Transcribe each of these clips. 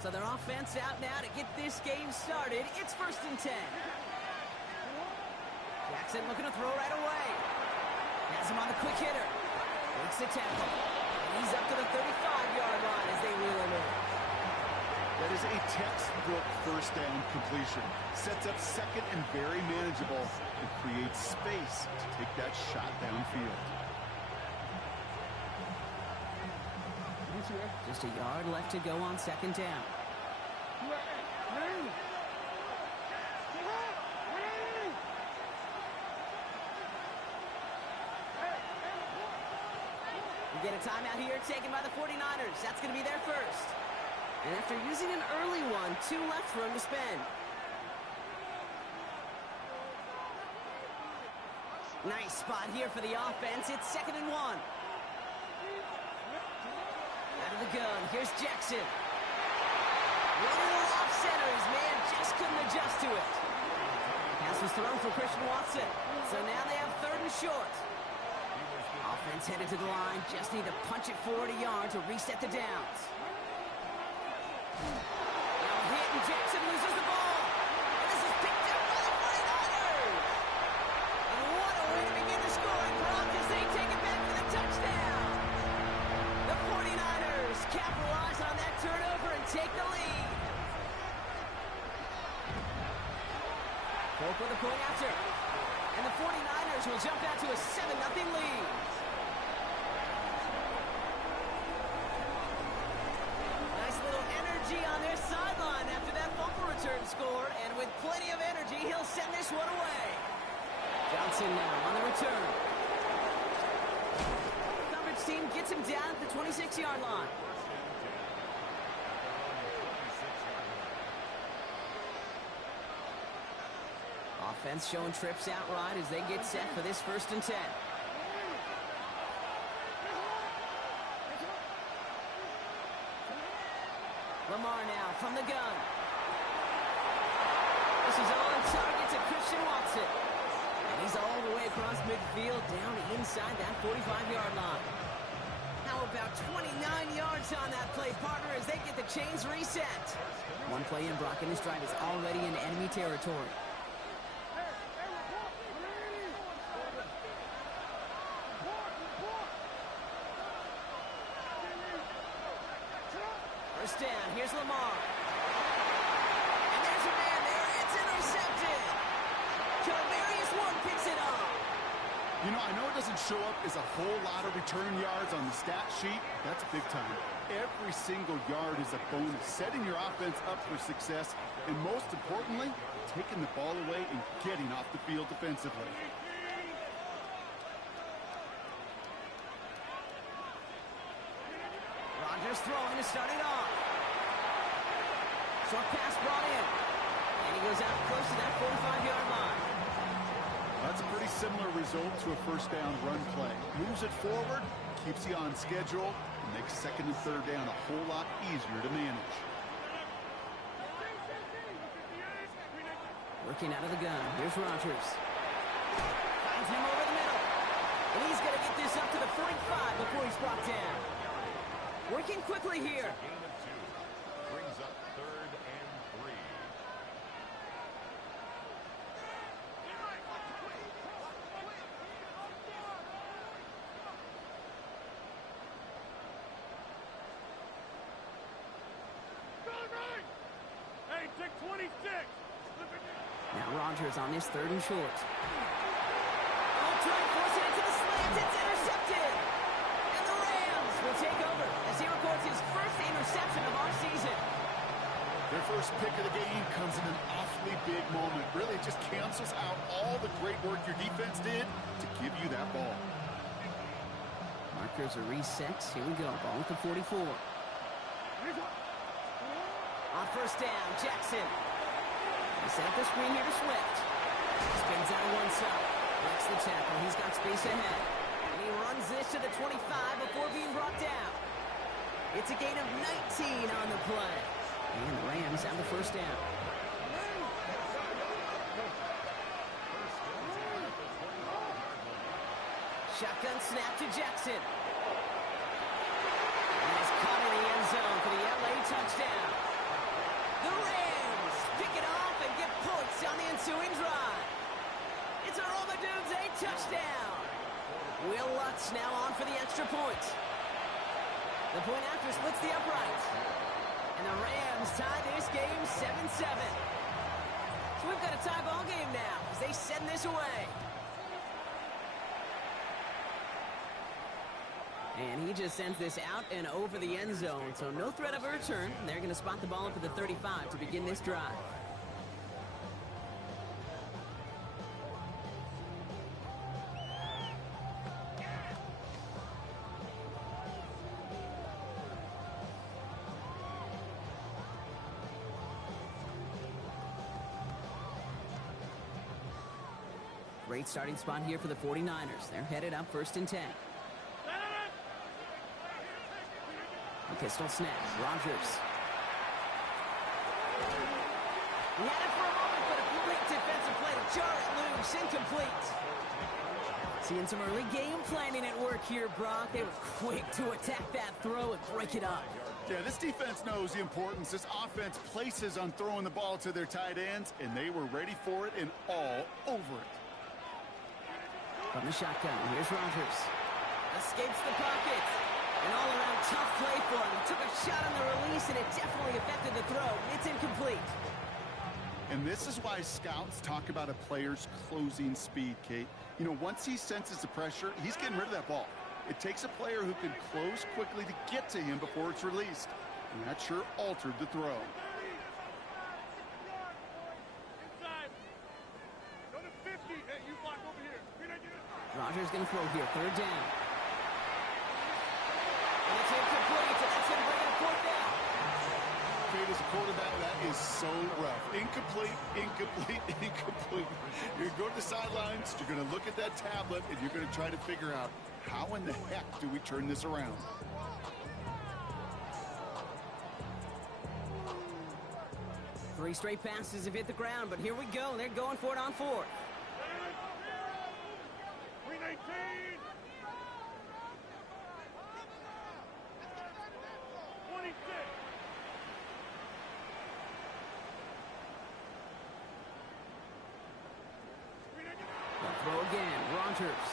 So their offense out now to get this game started. It's 1st and 10. Jackson looking to throw right away. Has him on the quick hitter. Makes the tackle. And he's up to the 35-yard line as they reel him in. That is a textbook first down completion. Sets up second and very manageable and creates space to take that shot downfield. Just a yard left to go on 2nd down. We get a timeout here taken by the 49ers. That's going to be their first. And after using an early one, 2 left for him to spend. Nice spot here for the offense. It's 2nd and 1. Out of the gun, here's Jackson. Running off center, his man just couldn't adjust to it. Pass was thrown for Christian Watson. So now they have 3rd and short. Offense headed to the line, just need to punch it forward a yard to reset the downs. Now hit and Jackson loses the ball. And this is picked up by the 49ers. And what a way to begin the scoring clock as they take it back for the touchdown. The 49ers capitalize on that turnover and take the lead. Polk with a point after. And the 49ers will jump out to a 7-0 lead. Nice little energy on their sideline after that fumble return score. And with plenty of energy, he'll send this one away. Johnson now on the return. Coverage team gets him down at the 26-yard line. Offense showing trips outright as they get set for this 1st and 10. Lamar now from the gun. This is on target to Christian Watson. And he's all the way across midfield down inside that 45-yard line. How about 29 yards on that play, partner, as they get the chains reset. One play in, Brock, and his drive is already in enemy territory. First down, here's Lamar. And there's a man there, it's intercepted. Calvarius Ward picks it up. You know, I know it doesn't show up as a whole lot of return yards on the stat sheet. That's big time. Every single yard is a bonus, setting your offense up for success, and most importantly, taking the ball away and getting off the field defensively. Rodgers throwing to start it off. Short pass brought in. And he goes out close to that 45-yard line. That's a pretty similar result to a first down run play. Moves it forward, keeps you on schedule, and makes 2nd and 3rd down a whole lot easier to manage. Working out of the gun. Here's Rodgers. Finds him over the middle. And he's going to get this up to the 45 before he's brought down. Working quickly here. Gain of 2. Brings up 3rd and 3. Hey, take 26. Now Rodgers on his 3rd and short. Oh, trying to force it into the slants. It's intercepted. And the Rams will take over as he records his first interception of our season. Their first pick of the game comes in an awfully big moment. Really, it just cancels out all the great work your defense did to give you that ball. Markers are reset. Here we go. Ball at the 44. On first down, Jackson. He set up the screen here to Swift. Spins out of one side. Breaks the tackle. He's got space ahead. And he runs this to the 25 before being brought down. It's a gain of 19 on the play. And the Rams have the first down. Shotgun snap to Jackson. And he's caught in the end zone for the LA touchdown. points on the ensuing drive. It's a roll the dudes, a touchdown. Will Lutz now on for the extra point. The point after splits the upright. And the Rams tie this game 7-7. So we've got a tie ball game now as they send this away. And he just sends this out and over the end zone. So no threat of a return. They're going to spot the ball up at the 35 to begin this drive. Great starting spot here for the 49ers. They're headed up 1st and 10. A pistol snap. Rodgers. He had it for a moment, but a great defensive play to jar it loose. Incomplete. Seeing some early game planning at work here, Brock. They were quick to attack that throw and break it up. Yeah, this defense knows the importance this offense places on throwing the ball to their tight ends, and they were ready for it and all over it. From the shotgun, here's Rodgers. Escapes the pocket. An all-around tough play for him. He took a shot on the release, and it definitely affected the throw. It's incomplete. And this is why scouts talk about a player's closing speed, Kate. You know, once he senses the pressure, he's getting rid of that ball. It takes a player who can close quickly to get to him before it's released. And that sure altered the throw. Rodgers going to throw here. 3rd down. And it's incomplete. That's going to bring it a 4th down. Kate, as a quarterback, that is so rough. Incomplete, incomplete, incomplete. You're going to go to the sidelines, you're going to look at that tablet, and you're going to try to figure out how in the heck do we turn this around. Three straight passes have hit the ground, but here we go. They're going for it on 4th. Throw again. Rodgers.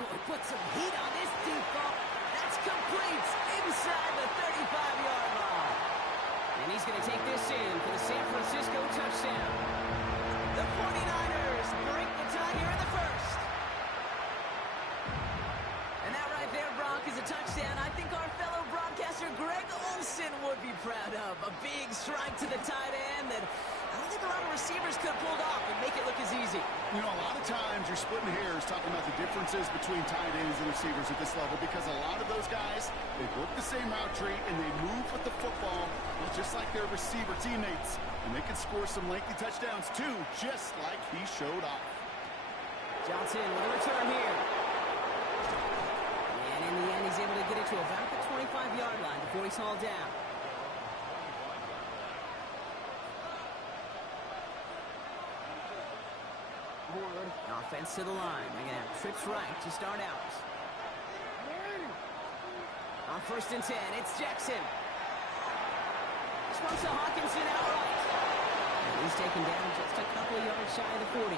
Oh, he put some heat on this deep ball. That's complete inside the 35-yard line. And he's going to take this in for the San Francisco touchdown. The 49ers break the tie here in the 1st. And that right there, Brock, is a touchdown I think our fellow broadcaster Greg Olsen would be proud of. A big strike to the tight end that I don't think a lot of receivers could have pulled off and make it look as easy. You know, a lot of times you're splitting hairs talking about the differences between tight ends and receivers at this level because a lot of those guys, they work the same route tree and they move with the football just like their receiver teammates. And they can score some lengthy touchdowns too, just like he showed off. Johnson with a return here. And in the end, he's able to get it to about the 25-yard line before he's hauled down. Offense to the line. They're going to have trips right to start out. On 1st and 10, it's Jackson. This one's to Hawkinson outright. And he's taken down just a couple of yards shy of the 40.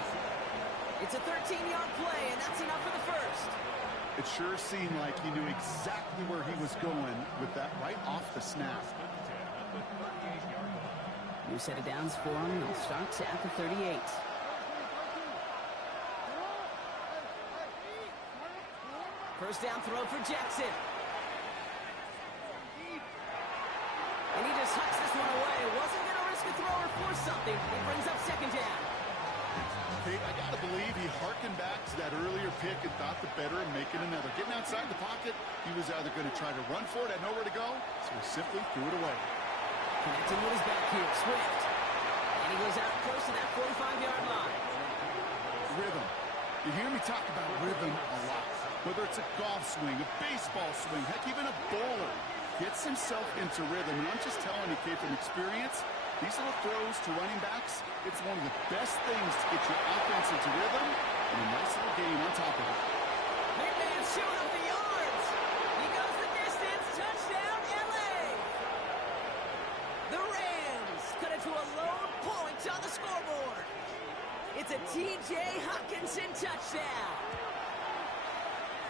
It's a 13-yard play, and that's enough for the 1st. It sure seemed like he knew exactly where he was going with that right off the snap. New set of downs for him. He'll start at the 38. First down throw for Jackson. And he just hucks this one away. Wasn't going to risk a throw or force something. He brings up 2nd down. Hey, I got to believe he harkened back to that earlier pick and thought the better of making another. Getting outside the pocket, he was either going to try to run for it, had nowhere to go, so he simply threw it away. Connecting with his back here, Swift. And he goes out close to that 45-yard line. Rhythm. You hear me talk about rhythm a lot. Whether it's a golf swing, a baseball swing, heck, even a bowler gets himself into rhythm. And I'm just telling you, Kate, from experience, these little throws to running backs, it's one of the best things to get your offense into rhythm and a nice little game on top of it. McMahon's showing up the yards. He goes the distance. Touchdown, L.A. The Rams cut it to a lone point on the scoreboard. T.J. Hawkinson touchdown.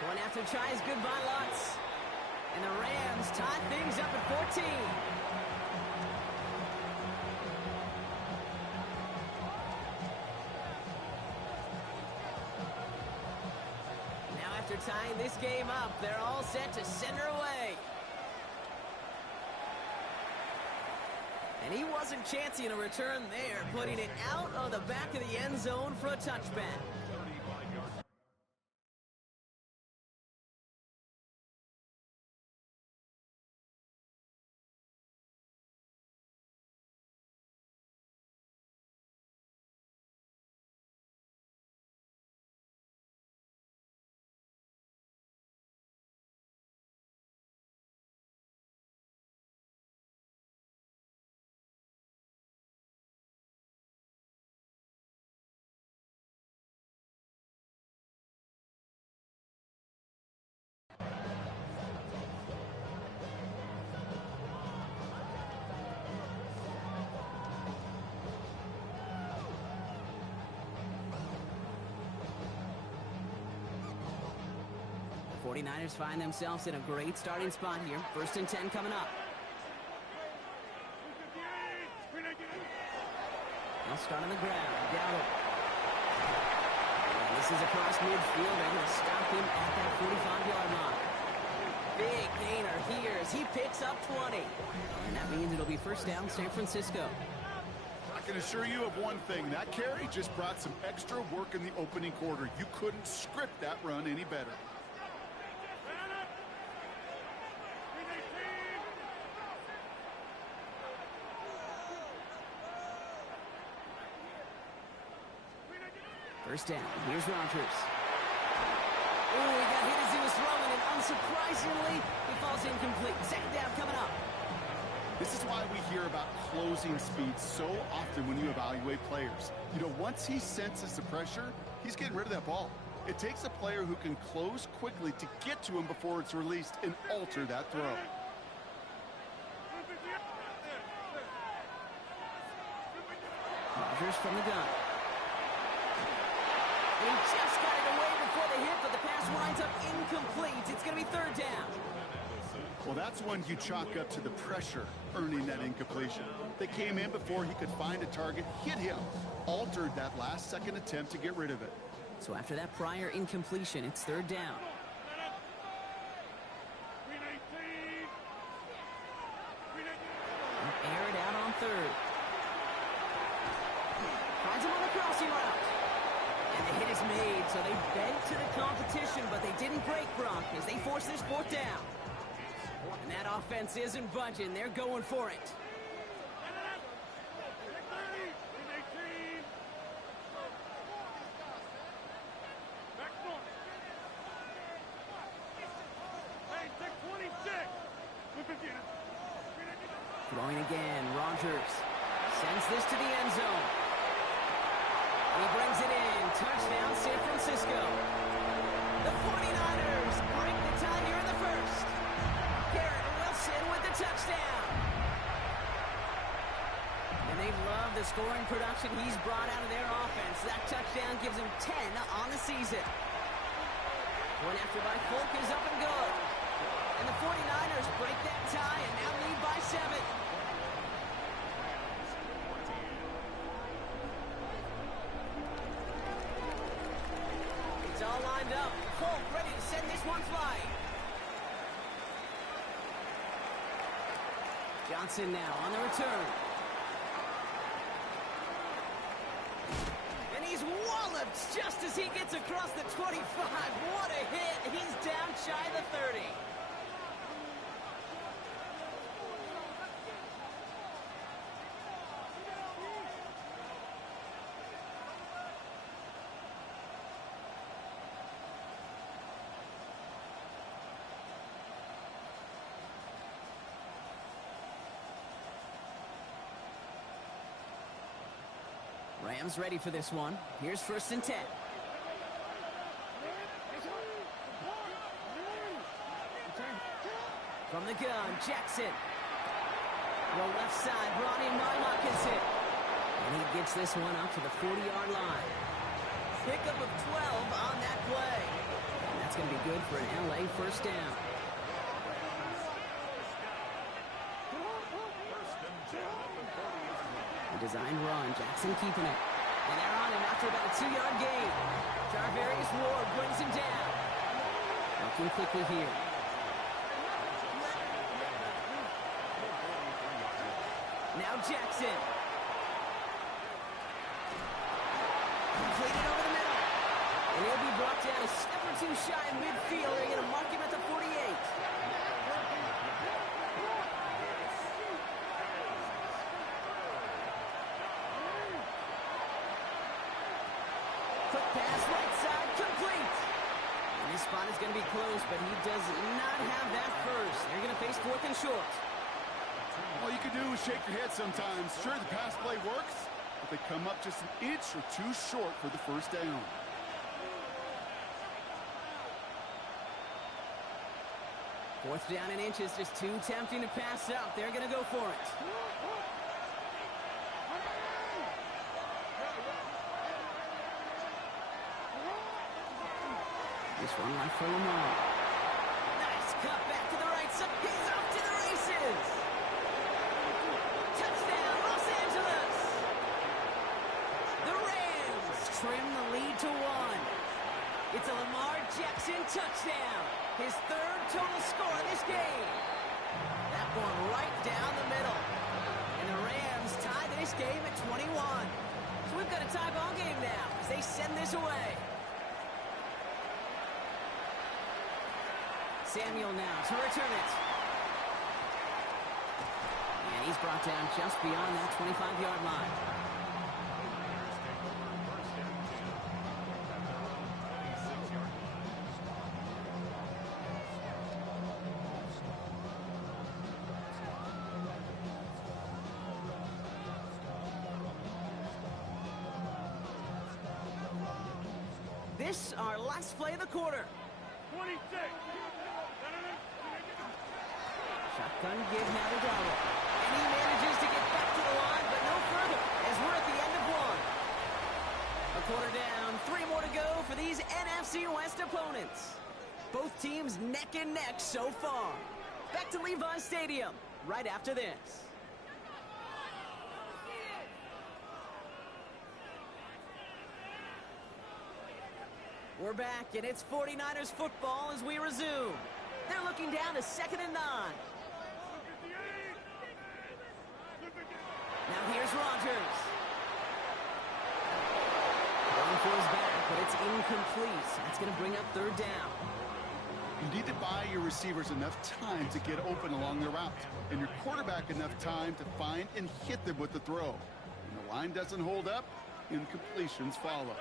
One after tries goodbye lots. And the Rams tie things up at 14. Now after tying this game up, they're all set to send her away. And he wasn't chancing a return there, putting it out of the back of the end zone for a touchback. The 49ers find themselves in a great starting spot here. 1st and 10 coming up. They'll start on the ground. Down. And this is across midfield. They're going to stop him at that 45-yard line. Big gainer here as he picks up 20. And that means it'll be 1st down San Francisco. I can assure you of one thing. That carry just brought some extra work in the opening quarter. You couldn't script that run any better. First down. Here's Rodgers. Oh, he got hit as he was throwing, and unsurprisingly, he falls incomplete. 2nd down coming up. This is why we hear about closing speed so often when you evaluate players. You know, once he senses the pressure, he's getting rid of that ball. It takes a player who can close quickly to get to him before it's released and alter that throw. Rodgers from the gun. He just got it away before the hit, but the pass winds up incomplete. It's going to be 3rd down. Well, that's when you chalk up to the pressure earning that incompletion. They came in before he could find a target, hit him, altered that last-second attempt to get rid of it. So after that prior incompletion, it's 3rd down. Air it out on 3rd. Finds him on the crossing route. And the hit is made, so they bent to the competition, but they didn't break Gronk as they force this 4th down. And that offense isn't budging. They're going for it. Throwing again, Rodgers sends this to the end zone. He brings it in. Touchdown, San Francisco. The 49ers break the tie here in the 1st. Garrett Wilson with the touchdown. And they love the scoring production he's brought out of their offense. That touchdown gives him 10 on the season. One after by Folk is up and good. And the 49ers break that tie and now lead by 7. It's all lined up. Folk ready to send this one flying. Johnson now on the return. And he's walloped just as he gets across the 25. What a hit. He's down shy of the 30. Rams ready for this one. Here's 1st and 10. From the gun, Jackson. The left side, brought in by Hawkinson. And he gets this one up to the 40-yard line. pickup of 12 on that play. And that's going to be good for an LA first down. A designed run. Jackson keeping it. And they're on him after about a 2-yard gain. Tarvarius Ward brings him down. Looking quickly here. Now Jackson. Completed over the middle. And he'll be brought down a step or two shy of midfield. They're going to mark him at the 48. Quick pass, right side, complete. And this spot is going to be close, but he does not have that first. They're going to face 4th and short. All you can do is shake your head sometimes. Sure, the pass play works, but they come up just an inch or two short for the first down. Fourth down and inches, just too tempting to pass up. They're going to go for it. This one right for Lamar. Nice cut back to the right side. He's off to the races. Touchdown, Los Angeles. The Rams trim the lead to 1. It's a Lamar Jackson touchdown. His 3rd total score in this game. That one right down the middle. And the Rams tie this game at 21. So we've got a tie ball game now as they send this away. Samuel now to return it. And he's brought down just beyond that 25-yard line. This, our last play of the quarter. 26. Shotgun give now to Darrell. And he manages to get back to the line, but no further, as we're at the end of 1. A quarter down, 3 more to go for these NFC West opponents. Both teams neck and neck so far. Back to Levi's Stadium right after this. We're back, and it's 49ers football as we resume. They're looking down to 2nd and 9. Now here's Rodgers. Going for his back, but it's incomplete. That's going to bring up 3rd down. You need to buy your receivers enough time to get open along their route, and your quarterback enough time to find and hit them with the throw. When the line doesn't hold up, incompletions follow.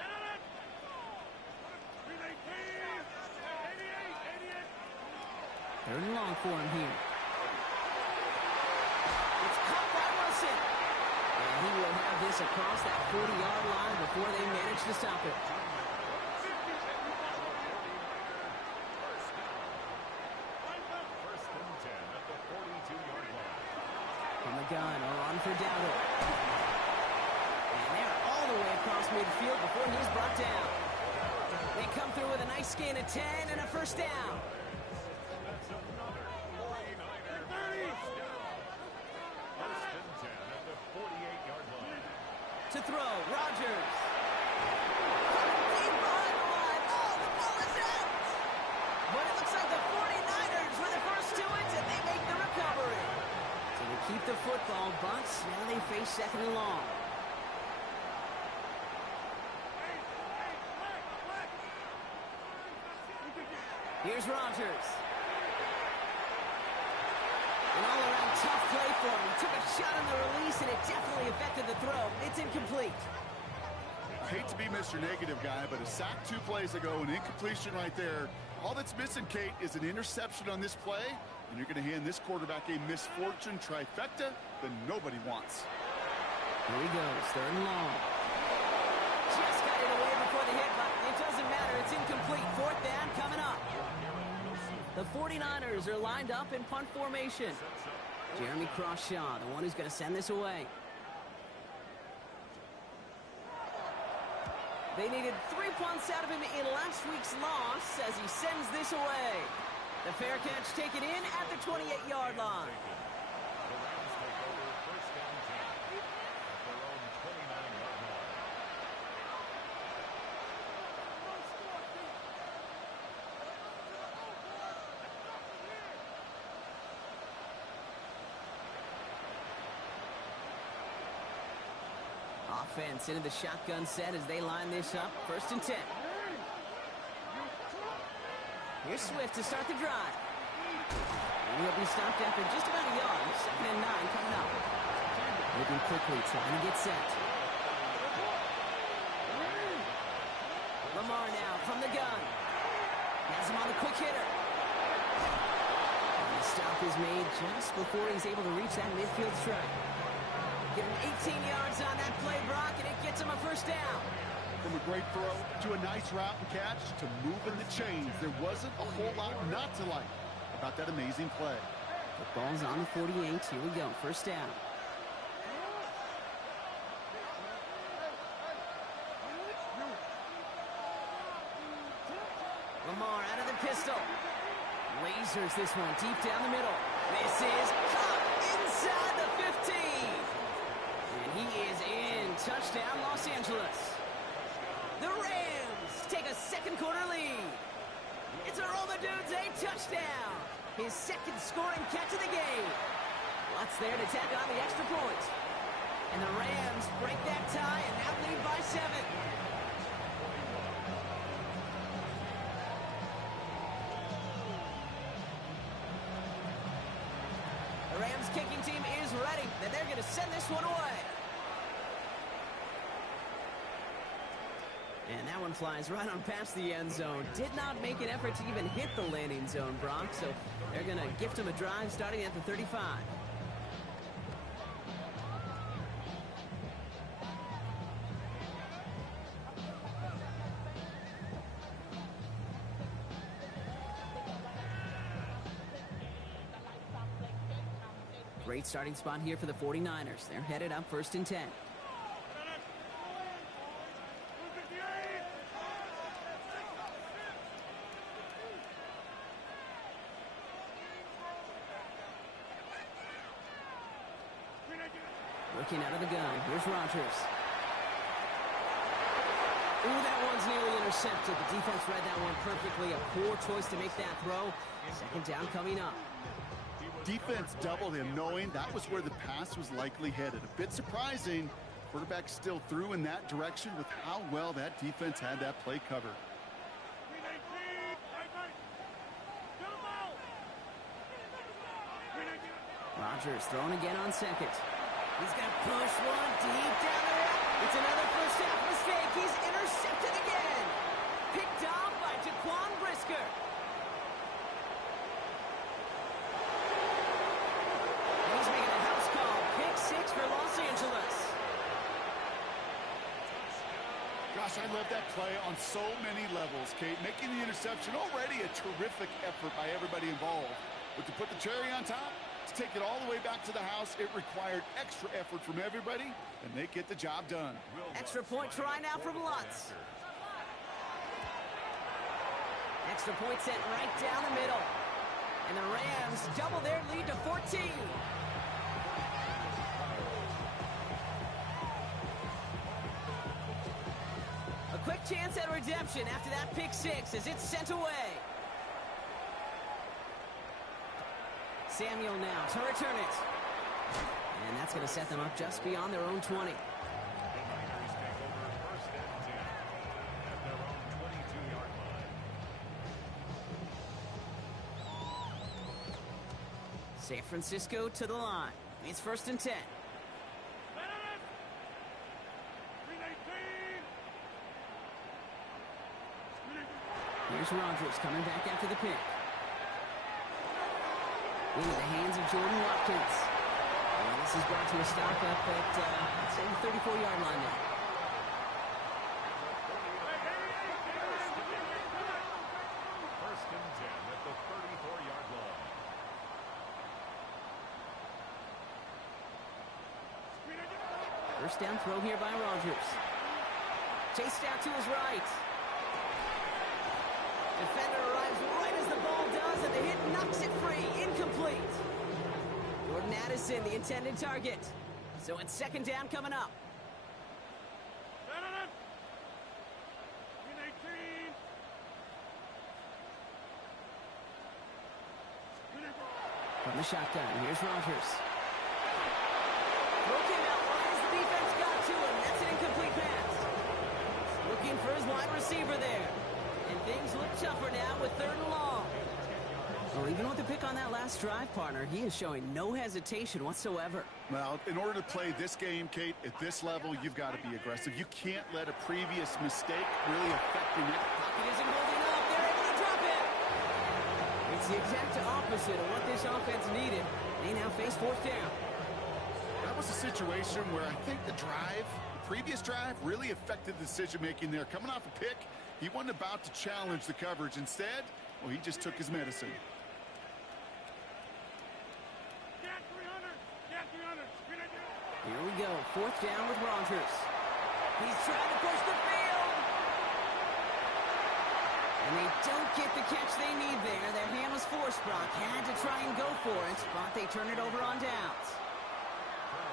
3rd and long for him here. It's caught by Wilson. And he will have this across that 40-yard line before they manage to stop it. First and 10 at the 42-yard line. From the gun, a run for Dowdle. And they're all the way across midfield before he's brought down. They come through with a nice gain of 10 and a first down. To throw, Rodgers. Deep behind the line. Oh, the ball is out. But it looks like the 49ers were the first to it, and they make the recovery. So they keep the football, but now they face 2nd and long. Here's Rodgers. An all-around tough play for him. He took a shot on the release, and it definitely affected the throw. It's incomplete. I hate to be Mr. Negative guy, but a sack 2 plays ago, an incompletion right there. All that's missing, Kate, is an interception on this play, and you're going to hand this quarterback a misfortune trifecta that nobody wants. Here he goes, 3rd and long. Just got it away before the hit, but it doesn't matter. It's incomplete. 4th down coming up. The 49ers are lined up in punt formation. Jeremy Crawshaw, the one who's going to send this away. They needed 3 punts out of him in last week's loss as he sends this away. The fair catch taken in at the 28-yard line. The Rams take over first down 10 at their own 29-yard line. Offense into the shotgun set as they line this up. First and 10. Here's Swift to start the drive. And he'll be stopped after just about a yard. Second and 9 coming up. Moving quickly, trying to get set. Lamar now from the gun. Has him on the quick hitter. And the stop is made just before he's able to reach that midfield strike. Get him 18 yards on that play, Brock, and it gets him a first down. From a great throw to a nice route and catch to moving the chains, there wasn't a whole lot not to like about that amazing play. Football's on the 48. Here we go. First down. Lamar out of the pistol. Lasers this one deep down the middle. This is caught inside the 15. And he is in. Touchdown, Los Angeles. The Rams take a second quarter lead. It's a roll the dudes, a touchdown. His second scoring catch of the game. Watts there to tack on the extra point. And the Rams break that tie and now lead by 7. The Rams kicking team is ready, and they're going to send this one away. And that one flies right on past the end zone. Did not make an effort to even hit the landing zone, Brock. So they're going to gift him a drive starting at the 35. Great starting spot here for the 49ers. They're headed up first and 10. Looking out of the gun. Here's Rodgers. Ooh, that one's nearly intercepted. The defense read that one perfectly. A poor choice to make that throw. Second down coming up. Defense doubled him, knowing that was where the pass was likely headed. A bit surprising. Quarterback still threw in that direction with how well that defense had that play covered. Rodgers throwing again on second. He's going to push one deep down the road. It's another first half mistake. He's intercepted again. Picked off by Jaquan Brisker. He's making a house call. Pick 6 for Los Angeles. Gosh, I love that play on so many levels, Kate. Making the interception, already a terrific effort by everybody involved. But to put the cherry on top, to take it all the way back to the house, it required extra effort from everybody, and they get the job done. Extra point try now from Lutz. Extra point set right down the middle. And the Rams double their lead to 14. A quick chance at redemption after that pick 6 as it's sent away. Samuel now to return it. And that's going to set them up just beyond their own 20. The Niners take over first and 10 at their own 22-yard line. San Francisco to the line. It's first and 10. Here's Rodgers coming back after the pick. Into the hands of Jordan Watkins. And this is brought to a stop up at, say, the 34-yard line now. First and 10 at the 34-yard line. First down throw here by Rodgers. To chased out to his right. Defender arrives right as the ball does, and the hit knocks it free. Incomplete. Jordan Addison, the intended target. So it's second down coming up. From the shotgun, here's Rogers. Broken out wide as the defense got to him. That's an incomplete pass. Looking for his wide receiver there. And things look tougher now with 3rd and long. Well, even with the pick on that last drive, partner, he is showing no hesitation whatsoever. Well, in order to play this game, Kate, at this level, you've got to be aggressive. You can't let a previous mistake really affect the next. Pocket isn't holding up. They're able to drop it. It's the exact opposite of what this offense needed. They now face 4th down. That was a situation where I think the previous drive, really affected the decision-making there. Coming off a pick, he wasn't about to challenge the coverage. Instead, well, he just took his medicine. Here we go, 4th down with Rogers. He's trying to push the field. And they don't get the catch they need there. Their hand was forced. Brock had to try and go for it, but they turn it over on downs.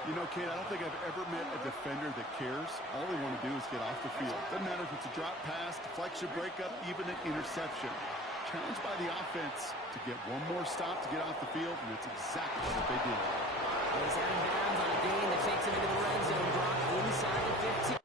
You know, Kate, I don't think I've ever met a defender that cares. All they want to do is get off the field. Doesn't matter if it's a drop pass, deflection, breakup, even an interception. Challenged by the offense to get one more stop to get off the field, and that's exactly what they did. He's out of bounds on a gain that takes him into the red zone. Brock inside the 15.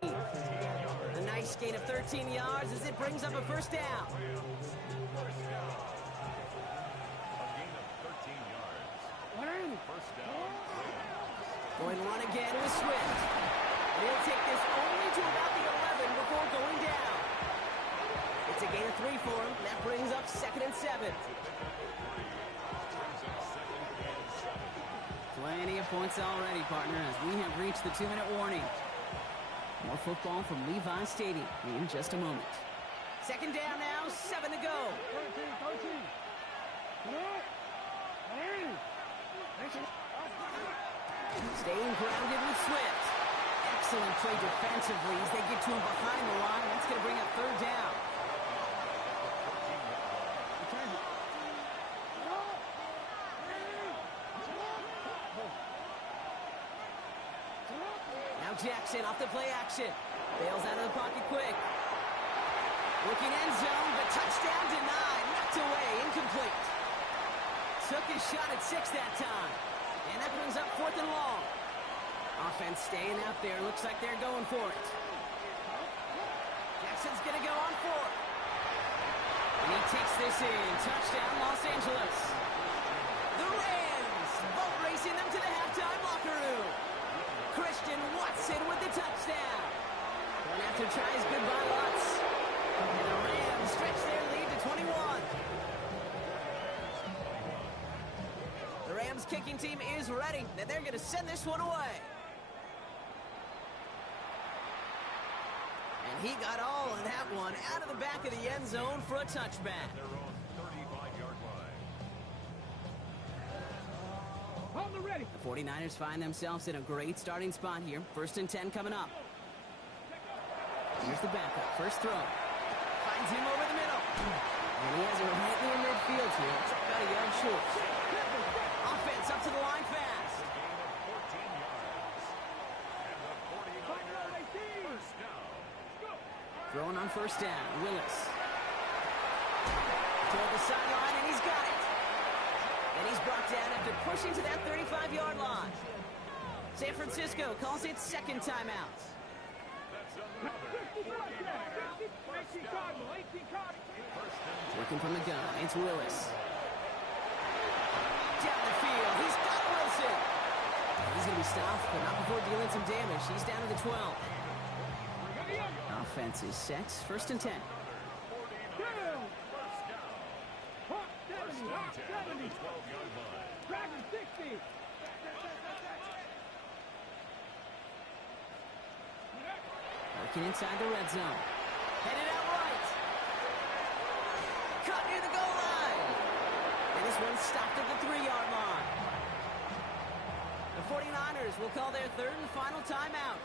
A nice gain of 13 yards as it brings up a 1st down. A gain of 13 yards. 1st down. Going to run again with Swift. They'll take this only to about the 11 before going down. It's a gain of 3 for him. That brings up 2nd and 7. Plenty of points already, partner, as we have reached the 2-minute warning. More football from Levi Stadium in just a moment. 2nd down now, 7 to go. Staying grounded with Swift. Excellent play defensively as they get to him behind the line. That's going to bring up 3rd down. Jackson off the play action. Bails out of the pocket quick. Looking end zone, but touchdown denied. Knocked away, incomplete. Took his shot at 6 that time. And that brings up 4th and long. Offense staying out there. Looks like they're going for it. Jackson's going to go on 4th. And he takes this in. Touchdown, Los Angeles. The Rams boat racing them to the halftime locker room. Christian Watson with the touchdown. Going after tries goodbye lots. And the Rams stretch their lead to 21. The Rams kicking team is ready, and they're going to send this one away. And he got all of that one out of the back of the end zone for a touchback. Their own 35-yard line. The 49ers find themselves in a great starting spot here. 1st and 10 coming up. Here's the backup. First throw. Finds him over the middle. And he has it right near midfield here. It's about a yard short. Offense up to the line fast. Throwing on 1st down. Willis. Toward the sideline, and he's got it. And he's brought down after pushing to that 35-yard line. San Francisco calls it 2nd timeout. Working from the gun, it's Willis. Down the field, he's going to be stopped, but not before dealing some damage. He's down to the 12. Offense is set. First and 10. Working inside the red zone. Headed out right. Cut near the goal line. And this one stopped at the 3-yard line. The 49ers will call their third and final timeout.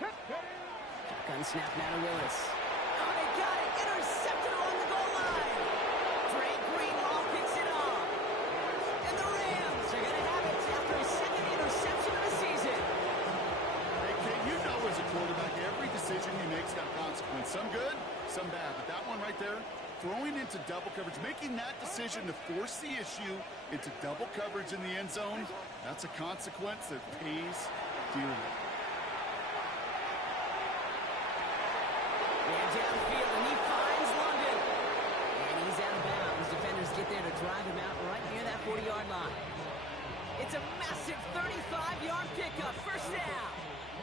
Shotgun snap now to Willis. Oh, they got it. Intercepted along the goal line. Drake Greenlaw picks it off. And the Rams are going to have it after his second interception of the season. Hey, Kate, you know as a quarterback, every decision he makes got consequence. Some good, some bad. But that one right there, throwing into double coverage, making that decision to force the issue into double coverage in the end zone, that's a consequence that pays dearly. And downfield, and he finds London. And he's out of bounds. Defenders get there to drive him out right near that 40-yard line. It's a massive 35-yard pickup. First down.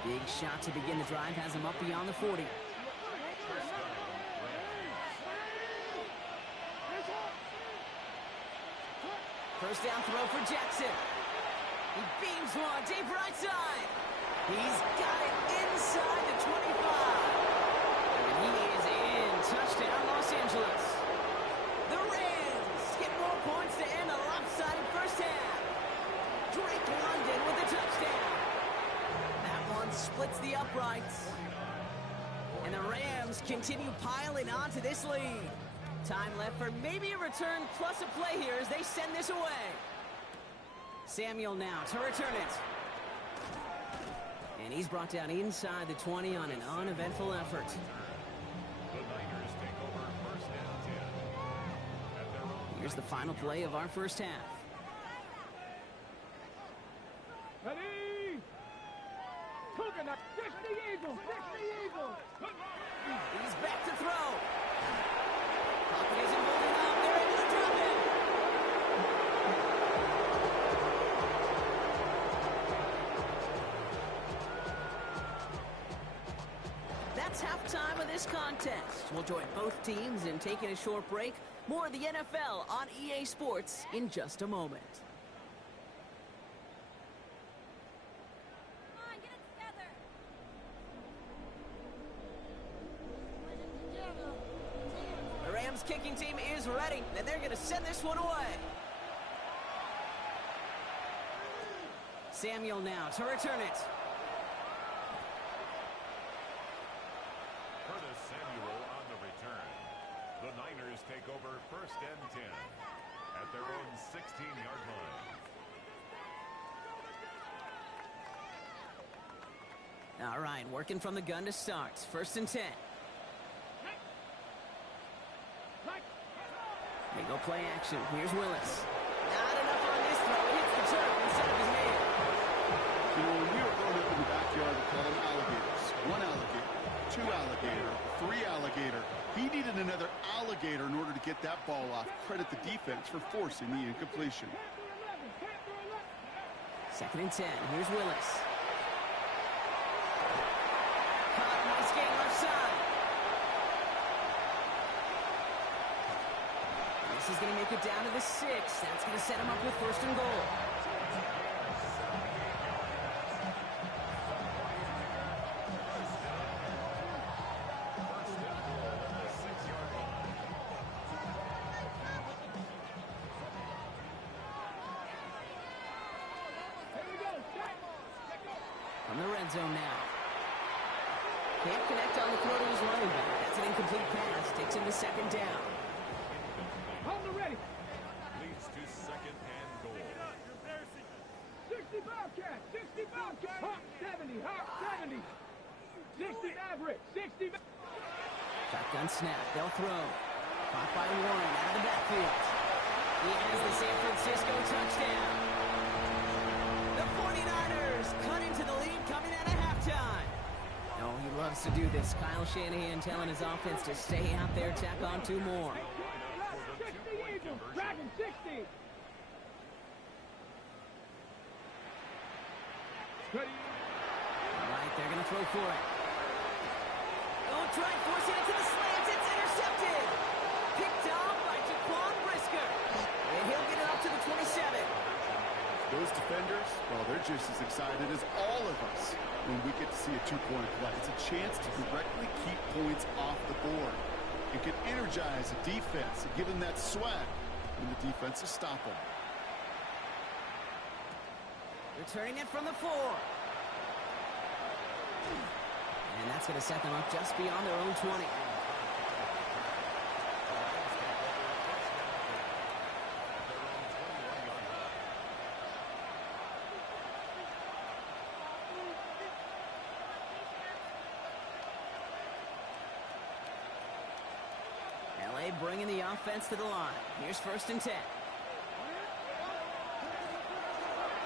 Big shot to begin the drive has him up beyond the 40. First down throw for Jackson. He beams one deep right side. He's got it inside the 25. And he is in. Touchdown, Los Angeles. The Rams get more points to end a lopsided first half. Drake London with the touchdown. That one splits the uprights. And the Rams continue piling on to this lead. Time left for maybe a return plus a play here as they send this away. Samuel now to return it. And he's brought down inside the 20 on an uneventful effort. The Niners take over first and 10 at their own. Here's the final play of our first half. Ready? Coconut, fish the eagle, fish the eagle. He's back to throw. Pocket isn't holding up. They're able to drop it. That's halftime of this contest. We'll join both teams in taking a short break. More of the NFL on EA Sports in just a moment. Come on, get it together. The Rams kicking team is ready, and they're going to send this one away. Samuel now to return it. Curtis Samuel on the return. The Niners take over first and 10 at their own 16-yard line. All right, working from the gun to start. First and 10. They go play action. Here's Willis. Not enough on this throw. It hits the turf instead of his man. You know, when we were growing up in the backyard, we called them alligators. One alligator, two alligator, three alligator. He needed another alligator in order to get that ball off. Credit the defense for forcing the incompletion. Second and 10. Here's Willis. Caught. Nice game left side. This is going to make it down to the 6. That's going to set him up with first and goal. From the red zone now. Can't connect on the throw to his running back. That's an incomplete pass. Takes him to second down. Hold the ready. Leads to second and goal. 60 Bobcat, 60 Bobcat. Hawk 70, Hawk 70. 60 Maverick, 60 Shotgun snap. They'll throw. Caught by Warren out of the backfield. He has the San Francisco touchdown. The 49ers cut into the lead coming out of halftime. Oh, he loves to do this. Kyle Shanahan telling his offense to stay out there, tack on 2 more. 60 Eagles, Dragon 60. throw for it. Oh, try forcing it to the slants. It's intercepted. Picked off by Jaquan Brisker. And he'll get it up to the 27. Those defenders, well, they're just as excited as all of us when we get to see a two-point play. It's a chance to directly keep points off the board. It can energize a defense and give them that swag when the defense is stoppable. Returning it from the 4. And that's going to set them up just beyond their own 20. LA bringing the offense to the line. Here's 1st and 10.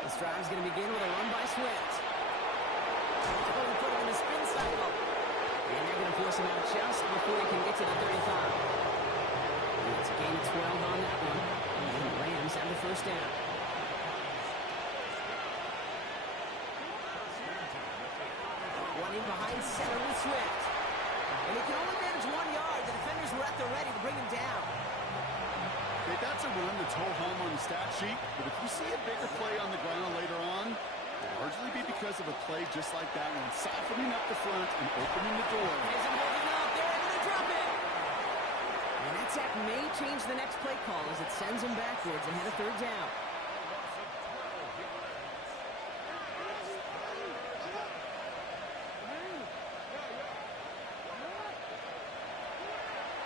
This drive's going to begin with a run by Swift. Put him in a spin cycle. And they're going to force him out just before he can get to the 35. And it's a gain of 12 on that one. And the Rams have the 1st down. Running behind center with Swift. And he can only manage 1 yard. The defenders were at the ready to bring him down. Okay, that's a run that's ho-hum on the stat sheet, but if you see a bigger play on the ground later on, it'll largely be because of a play just like that one, softening up the front and opening the door. Isn't holding up. They're able to drop it. And that sack may change the next play call as it sends them backwards ahead of 3rd down.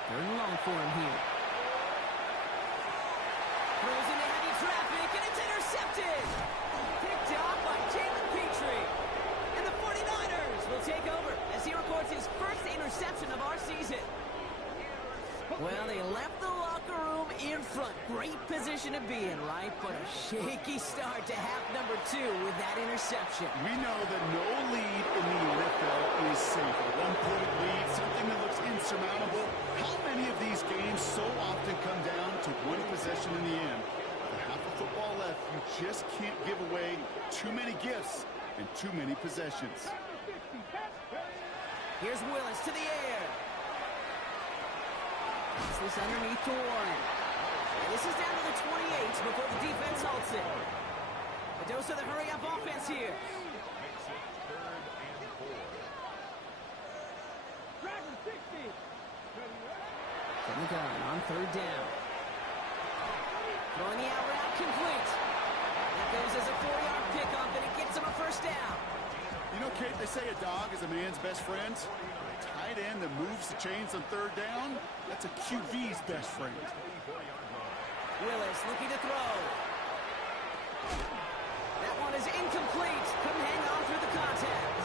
Third and long for him here. Throws into heavy traffic, and it's intercepted. Picked off by Jalen Petrie. And the 49ers will take over as he records his first interception of our season. Well, they left the locker room in front. Great position to be in, right? But a shaky start to half number 2 with that interception. We know that no lead in the NFL is safe. A one-point lead, something that looks insurmountable. How many of these games so often come down to one possession in the end? With half of football left, you just can't give away too many gifts and too many possessions. Here's Willis to the air. Pass this underneath to Warren. And this is down to the 28 before the defense halts it. A dose of the hurry-up offense here. Makes it 3rd and 4. Driver 60. From the gun on 3rd down. Throwing the out route complete. That goes as a 4-yard pickup, and it gets him a 1st down. You know, Kate, they say a dog is a man's best friend. A tight end that moves the chains on 3rd down, that's a QB's best friend. Willis looking to throw. That one is incomplete. Couldn't hang on through the contact.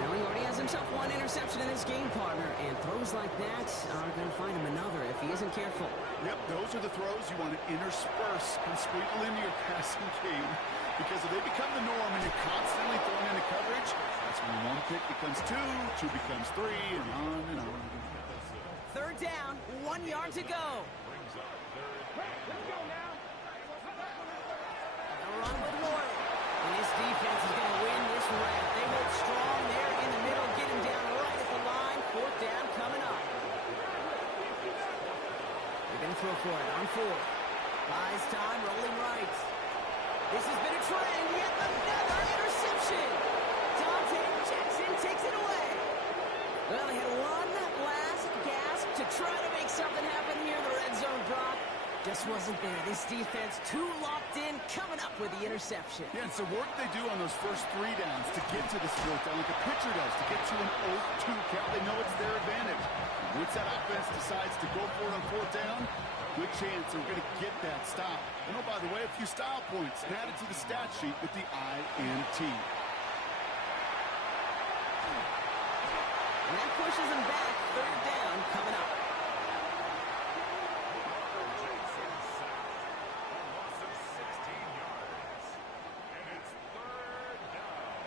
Well, he already has himself 1 interception in this game, partner, and throws like that are going to find him another if he isn't careful. Yep, those are the throws you want to intersperse and sprinkle into your passing game. Because if they become the norm and you're constantly throwing into coverage, that's when 1 pick becomes 2, 2 becomes 3, and on and on. 3rd down, 1 yard to go. Let's go now. A run with Warren. And this defense is going to win this round. They hold strong there in the middle, get him down right at the line. 4th down coming up. They're going to throw for it on 4. Buys time, rolling right. This has been a trend, yet another interception. Dante Jackson takes it away. Well, they had one last gasp to try to make something happen here in the red zone, Brock. Just wasn't there. This defense too locked in, coming up with the interception. Yeah, it's the work they do on those first 3 downs to get to this 4th down, like a pitcher does, to get to an 0-2 count. They know it's their advantage. Once that offense decides to go for it on 4th down, good chance they're going to get that stop. And oh, by the way, a few style points added to the stat sheet with the INT. And that pushes them back. 3rd down coming up. Loss of 16 yards. And it's 3rd down.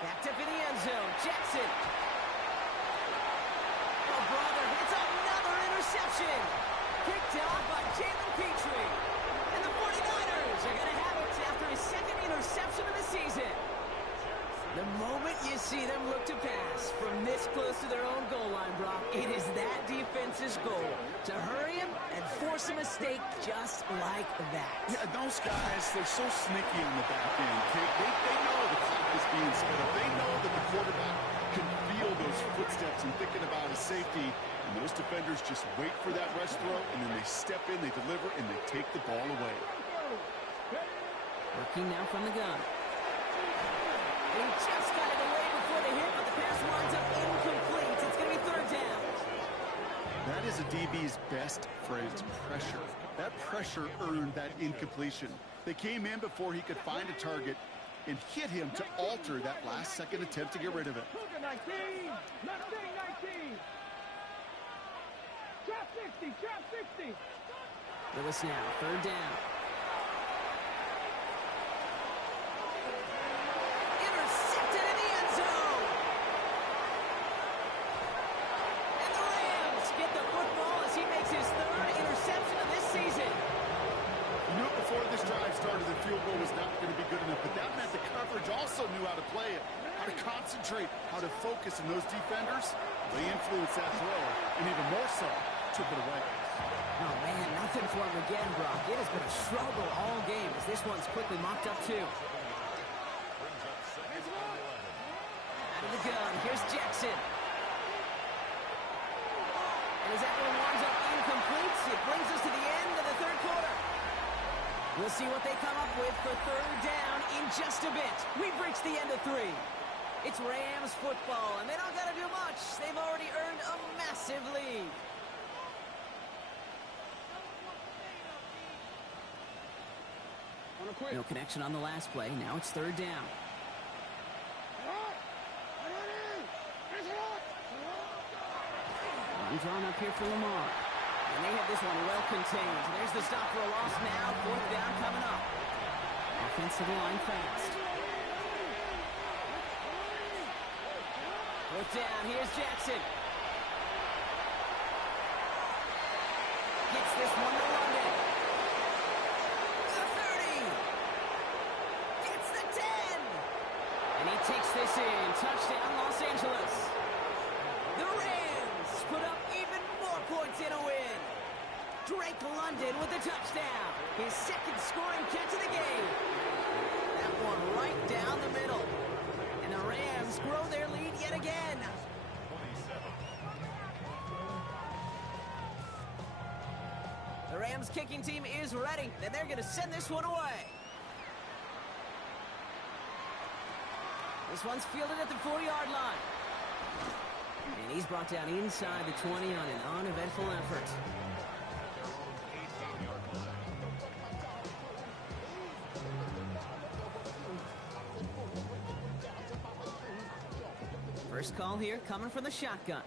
Backed up in the end zone. Jackson. interception. Picked off by Jalen Petrie. And the 49ers are going to have it after his second interception of the season. The moment you see them look to pass from this close to their own goal line, Brock, it is that defense's goal to hurry him and force a mistake just like that. Yeah, those guys, they're so sneaky on the back end, Kate. They know the clock is being sped up. They know that the quarterback can feel those footsteps and thinking about his safety. And those defenders just wait for that rush throw, and then they step in, they deliver, and they take the ball away. Working now from the gun. He just got it away before the hit, but the pass winds up incomplete. It's going to be third down. That is a DB's best friend, pressure. That pressure earned that incompletion. They came in before he could find a target and hit him to alter that last-second attempt to get rid of it. 19! Mustang 19! Trap 60! Trap 60! Lewis now, third down. Intercepted in the end zone. And the Rams get the football as he makes his third interception of this season. You knew before this drive started the field goal was not going to be good enough, but that meant the coverage also knew how to play it, how to concentrate, how to focus, and those defenders, they influenced that throw, and even more so, took it away. Oh, man, nothing for him again, Brock. It has been a struggle all game as this one's quickly mocked up, too. Out of the gun, here's Jackson. And as that one winds up incomplete, it brings us to the end of the third quarter. We'll see what they come up with for third down in just a bit. We've reached the end of three. It's Rams football, and they don't got to do much. They've already earned a massive lead. No connection on the last play. Now it's third down. One drawn up here for Lamar. And they have this one well contained. There's the stop for a loss now. Fourth down coming up. Offensive line fast. Fourth down. Here's Jackson. Gets this one to London. The 30. Gets the 10. And he takes this in. Touchdown, Los Angeles. The Rams put up even more points in a win. Drake London with the touchdown. His second scoring catch of the game. That one right down the middle. And the Rams grow their lead yet again. 27. The Rams kicking team is ready, and they're going to send this one away. This one's fielded at the 4-yard line. And he's brought down inside the 20 on an uneventful effort. First call here coming from the shotgun.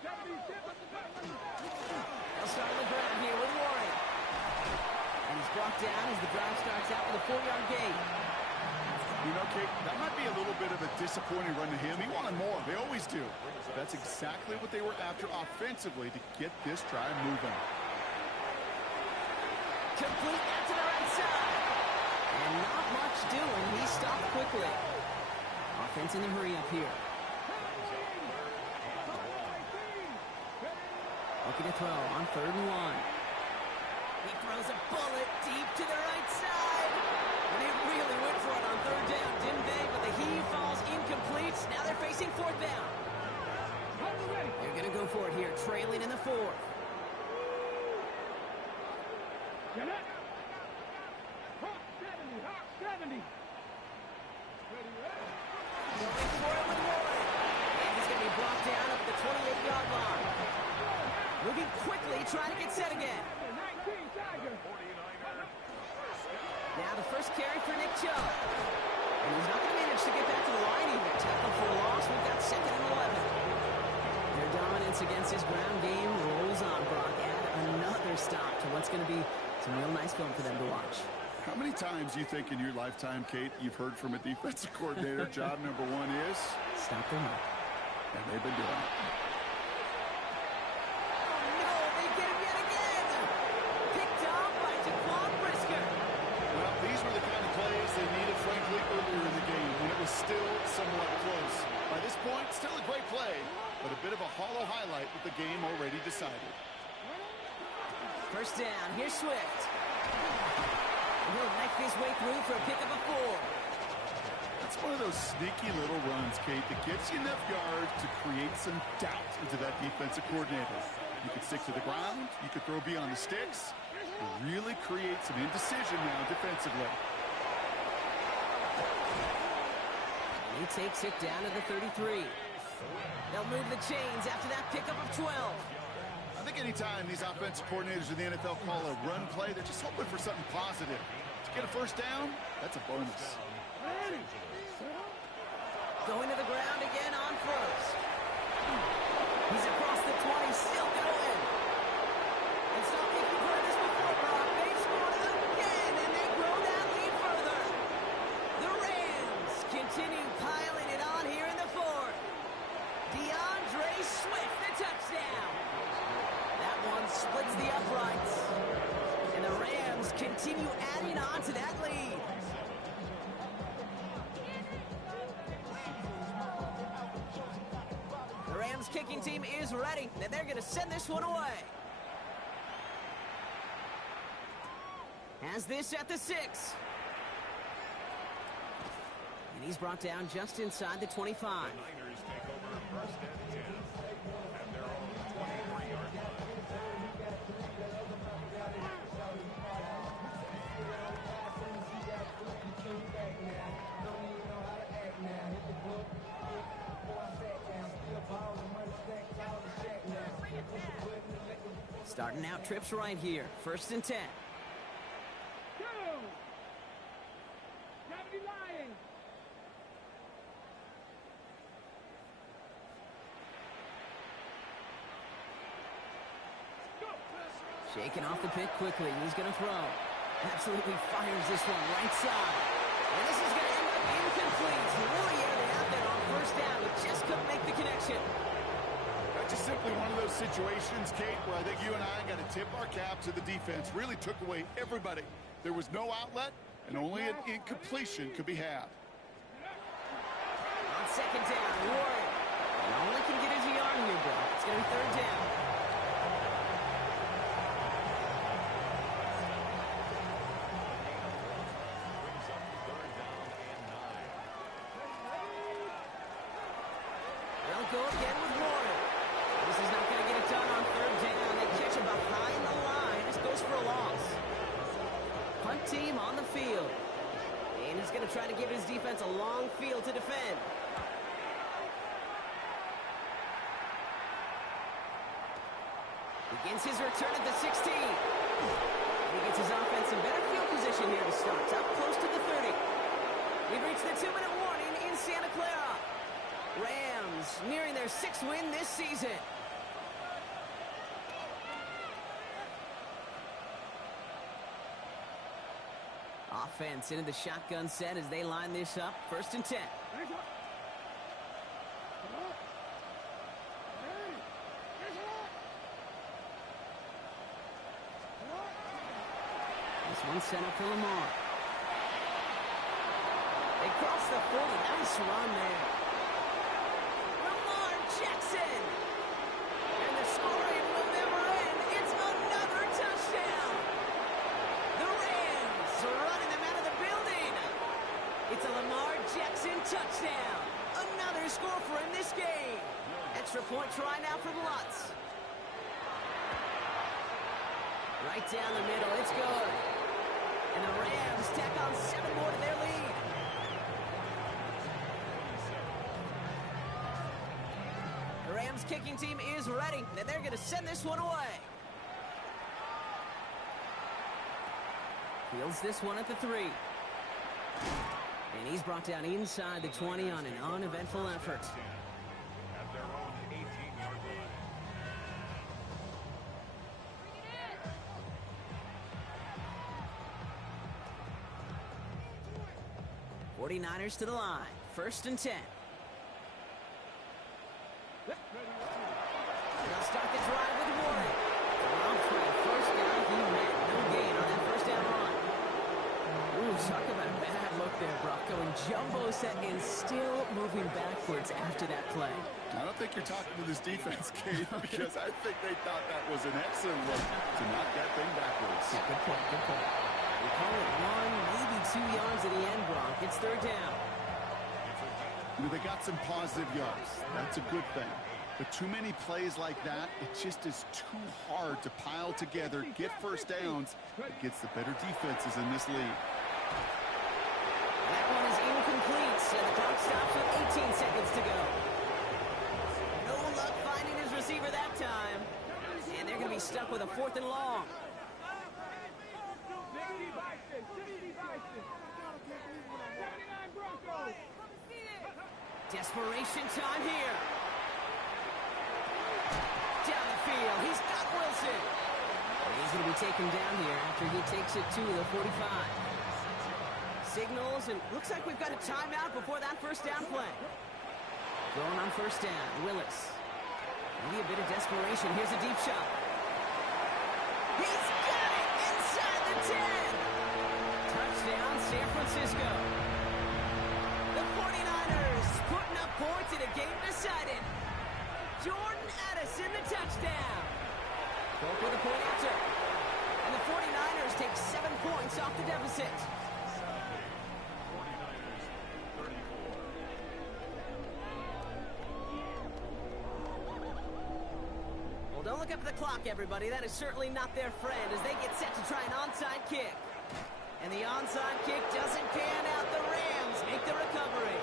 They'll start on the ground here with Warren. And he's brought down as the drive starts out with a 4-yard gain. You know, Kate, that might be a little bit of a disappointing run to him. He wanted more. They always do. That's exactly what they were after offensively to get this drive moving. Complete that to the right side. And not much doing. He stopped quickly. Offense in the hurry up here. Looking to throw on 3rd and 1. He throws a bullet deep to the right side. And they really went for it on 3rd down, didn't they? But the heave falls incomplete. Now they're facing 4th down. They're going to go for it here, trailing in the 4th. Hawk 70, Hawk 70. Going for it with Warren. And he's going to be brought down at the 28-yard line. Moving quickly, trying to get set again. 19, Tiger. Now the first carry for Nick Chubb. And he's not going to manage to get back to the line either. Tackle for a loss. We've got 2nd and 11. Their dominance against his ground game rolls on, Brock. Add another stop to what's going to be some real nice film for them to watch. How many times do you think in your lifetime, Kate, you've heard from a defensive coordinator, job number 1 is? Stop the run. And they've been doing it. get him yet again. Picked off by Jaquan Brisker. Well, these were the kind of plays they needed, frankly, earlier in the game when it was still somewhat close. By this point, still a great play, but a bit of a hollow highlight with the game already decided. First down, here's Swift. And he'll knife his way through for a pickup of 4. That's one of those sneaky little runs, Kate, that gets you enough yards to create some doubt into that defensive coordinator. You can stick to the ground, you can throw beyond the sticks, and really create some indecision now defensively. And he takes it down to the 33. They'll move the chains after that pickup of 12. I think anytime these offensive coordinators in the NFL call a run play, they're just hoping for something positive. To get a first down, that's a bonus. Going to the ground again on first. He's across the 20, still going. It's not like you've heard this before, Brock. They scored again, and they grow that lead further. The Rams continue piling it on here in the 4th. DeAndre Swift, the touchdown. That one splits the uprights. And the Rams continue adding on to that lead. The Rams kicking team is ready, and they're going to send this one away. Has this at the 6. And he's brought down just inside the 25. The Niners take over first and 10 at their own 23-yard line. Starting out trips right here. First and 10. Go! 70 Lions. Go! Shaking off the pick quickly. He's going to throw. Absolutely fires this one right side. And this is going to end up incomplete. Really aired it out there on first down, but just couldn't make the connection. That's just simply one of those situations, Kate, where I think you and I got to tip our cap to the defense. Really took away everybody. There was no outlet, and only an incompletion could be had. On second down, Warren. And only can get his yard here, bro. It's going to be third down. Brings up third down and 9. They'll go again with Warren. This is not going to get it done on third down. They catch him behind the line. This goes for a loss. Punt team on the field. And he's going to try to give his defense a long field to defend. Begins his return at the 16. He gets his offense in better field position here to start. Up close to the 30. We've reached the 2-minute warning in Santa Clara. Rams nearing their 6th win this season. Offense into the shotgun set as they line this up. First and 10. This one sent up for Lamar. They cross the 40. Nice run there. Lamar Jackson. And the scoring will never end. It's another touchdown. The Rams are running them out of the building. It's a Lamar Jackson touchdown. Another score for him this game. Extra point try now for the Lutz. Right down the middle. It's good. And the Rams tack on 7 more to their lead. The Rams kicking team is ready, and they're going to send this one away. Fields this one at the 3. And he's brought down inside the 20 on an uneventful effort. At their own 18-yard line. 49ers to the line. First and 10. They'll start the drive with Warren. Around Brock going jumbo set and still moving backwards after that play. I don't think you're talking to this defense, Kate, because I think they thought that was an excellent look to knock that thing backwards. Yeah, good point, good point. We call it 1, maybe 2 yards at the end, Brock. It's third down. You know, they got some positive yards. That's a good thing. But too many plays like that, it just is too hard to pile together, get first downs against the better defenses in this league. That one is incomplete, and the clock stops with 18 seconds to go. No luck finding his receiver that time. And they're going to be stuck with a 4th and long. Desperation time here. Down the field, he's got Wilson. He's going to be taken down here after he takes it to the 45. Signals, and looks like we've got a timeout before that first down play. Going on first down, Willis. Maybe a bit of desperation. Here's a deep shot. He's got it inside the 10. Touchdown, San Francisco. The 49ers putting up points in a game decided. Jordan Addison, the touchdown. Both with a point after. And the 49ers take 7 points off the deficit. Well, don't look up at the clock, everybody. That is certainly not their friend as they get set to try an onside kick. And the onside kick doesn't pan out. The Rams make the recovery.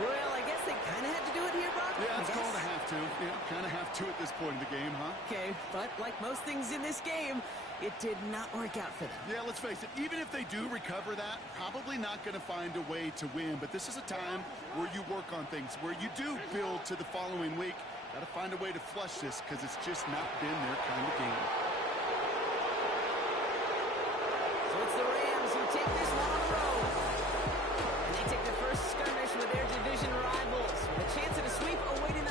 Well, I guess they kind of had to do it here, Brock. Yeah, it's called a have to. Yeah, kind of have to at this point in the game, huh? Okay, but like most things in this game, it did not work out for them. Yeah, let's face it. Even if they do recover that, probably not going to find a way to win. But this is a time where you work on things, where you do build to the following week. Got to find a way to flush this because it's just not been their kind of game. So it's the Rams who take this one on the road. And they take their first skirmish with their division rivals. With a chance at a sweep awaiting